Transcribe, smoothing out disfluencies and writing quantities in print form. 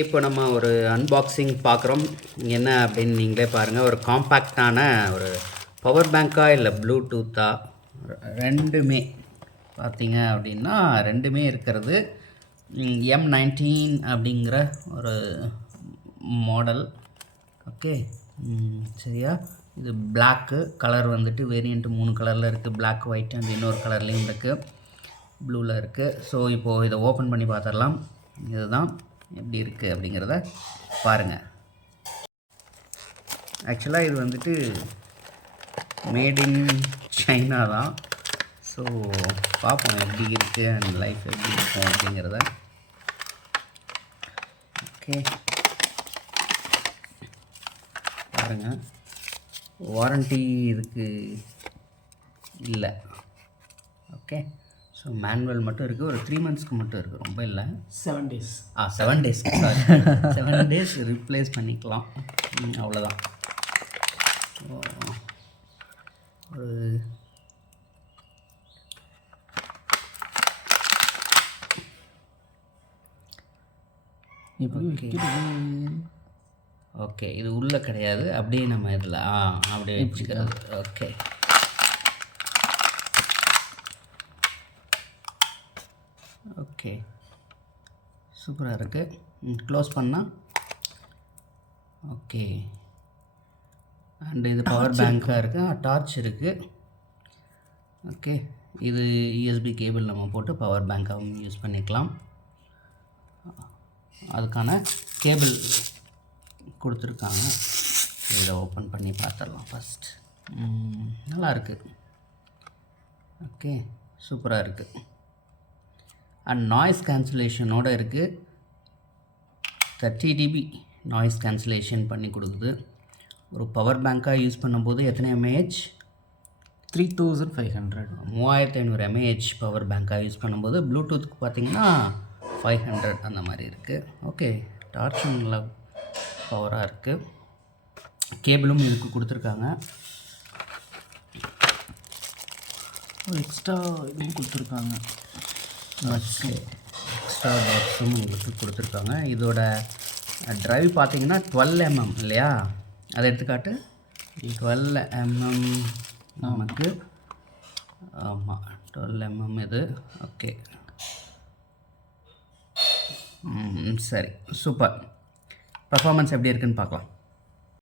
இப்போ நம்ம ஒரு அன்பாக்சிங் பார்க்குறோம். என்ன அப்படின்னு நீங்களே பாருங்கள். ஒரு காம்பேக்டான ஒரு பவர் பேங்க்கா இல்லை ப்ளூடூத்தா ரெண்டுமே பார்த்தீங்க அப்படின்னா ரெண்டுமே இருக்கிறது. M19 அப்படிங்கிற ஒரு மாடல். ஓகே, சரியா? இது பிளாக்கு கலர் வந்துட்டு வேரியண்ட் 3 கலரில் இருக்குது. பிளாக், ஒயிட் அண்ட் இன்னொரு கலர்லேயும் இருக்குது, ப்ளூவில் இருக்குது. ஸோ இப்போது இதை ஓப்பன் பண்ணி பார்த்துடலாம். இதுதான் எப்படி இருக்குது அப்படிங்கிறத பாருங்கள். ஆக்சுவலாக இது வந்துட்டு மேட் இன் சைனா தான். ஸோ பார்ப்போம் எப்படி இருக்குது அண்ட் லைஃப் எப்படி இருக்கும் அப்படிங்கிறத. ஓகே, பாருங்கள். வாரண்ட்டி இதுக்கு இல்லை. ஓகே, ஸோ மேனுவல் மட்டும் இருக்குது. ஒரு 3 மந்த்ஸ்க்கு மட்டும் இருக்குது, ரொம்ப இல்லை. 7 days. 7 days, sorry 7 days replace பண்ணிக்கலாம், அவ்வளோதான். ஒரு இப்போ ஓகே, இது உள்ளே கிடையாது, அப்படியே நம்ம இதில் அப்படியே வச்சுக்கிறது. ஓகே, ஓகே, சூப்பராக இருக்குது. க்ளோஸ் பண்ணால் ஓகே. அண்டு இது பவர் பேங்க்காக இருக்குது, டார்ச் இருக்குது. ஓகே, இது யூஎஸ்பி கேபிள் நம்ம போட்டு பவர் பேங்க்காகவும் யூஸ் பண்ணிக்கலாம். அதுக்கான கேபிள் கொடுத்துருக்காங்க. இதை ஓப்பன் பண்ணி பார்த்துடலாம் ஃபஸ்ட். நல்லாயிருக்கு. ஓகே, சூப்பராக இருக்குது. அண்ட் நாய்ஸ் கேன்சலேஷனோடு இருக்குது. 30 dB நாய்ஸ் கேன்சலேஷன் பண்ணி கொடுக்குது. ஒரு பவர் பேங்க்காக யூஸ் பண்ணும்போது எத்தனை mAh? 3500. 3500 mAh பவர் பேங்க்காக யூஸ் பண்ணும்போது. ப்ளூடூத்துக்கு பார்த்திங்கன்னா 500 அந்த மாதிரி இருக்குது. ஓகே, டார்ச்சும் நல்லா பவராக இருக்குது. கேபிளும் இதுக்கு கொடுத்துருக்காங்க. எக்ஸ்ட்ரா இதுவும் கொடுத்துருக்காங்க. ஓகே, எக்ஸ்ட்ரா பாக்ஸும் உங்களுக்கு கொடுத்துருக்காங்க. இதோட ட்ரைவ் பார்த்தீங்கன்னா 12 mm இல்லையா? அதை எடுத்துக்காட்டு. 12 mm நமக்கு. ஆமாம், 12 mm இது. ஓகே, சரி, சூப்பர். பர்ஃபார்மன்ஸ் எப்படி இருக்குன்னு பார்க்கலாம்.